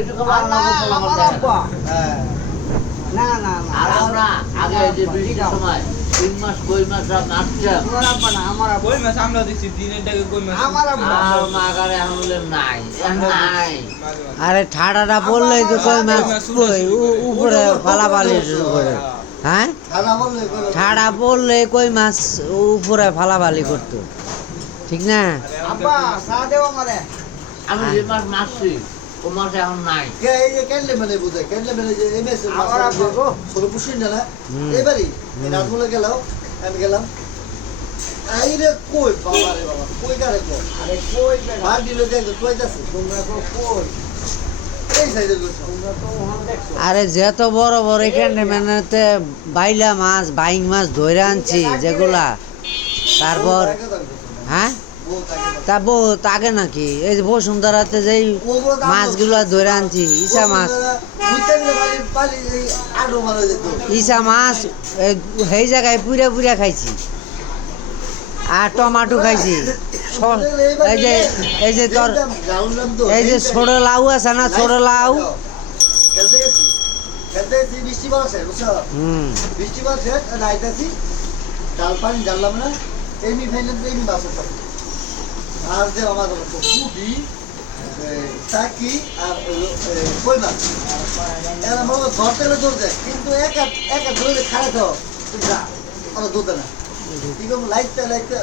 এটুকু রান্না করতে আমার আব্বা। হ্যাঁ না না না আর আমরা আগে যে বৃষ্টির সময় 3 মাস কই মাস নাচতাম তোমার আব্বা না আমার আব্বা। কই মাছ আমরা দেখছি দিনের টাকা কই মাছ আমার আব্বা। আর মাগারে এখন বলে নাই নাই আরে ঠাডাটা পড়লেই তো কই মাছ কই উপরে ফালাফালির উপরে হ্যাঁ খানা বললে করে ঠাডা পড়লে কই মাছ উপরে ফালাফালি করতো ঠিক না আব্বা চা দেও আমারে। আমি যে মাছ মারছি ও মাছ এখন নাই কে এই যে কেনলে মানে বুঝে কেনলে মানে যে এমএস আমার আব্বা গো। ছোট পুষিন না হুম। এবারই এই নাজমুলে গেলাম আমি গেলাম এই রে কই বাবা রে বাবা কই কারে কো আরে কই বেটা। ভাগ দিল যে কইতাছে তোমরা তো কই। এই সাইডে গেছো তোমরা তো ওখানে দেখছো। আরে যত বড় বড় ক্যান্ডেমেনেতে বাইলা মাছ বাইং মাছ ধরে আনছি যেগুলা তারপর হ্যাঁ তা বহুত আগে নাকি এই যে বসুন্ধরাতে যেই মাছগুলো ধরে আনছি ইসা মাছ মুইতালে বালি বালি এই আড়ো মারা যেত ইসা মাছ সেই জায়গায় পুরা পুরা খাইছি আর টমাটো খাইছি এই যে তোর গাউলাম তো এই যে ছোট লাউ আছে না ছোট লাউ খেলতে গেছি বৃষ্টি বাসে বুঝছো বৃষ্টি বাসে রাইতাছি ডাল পানি ডাললাম না এমনি ফাইনাল এমনি বাসে আর যে আমার কুটি টাকি আর কই মাছ এরা মনে ধরতে গেলে দৌড় দেয় কিন্তু একা একা ধরে খাড়া তো যা ওরা দৌড়ে না ঠিক আছে লাইটটা লাইটটা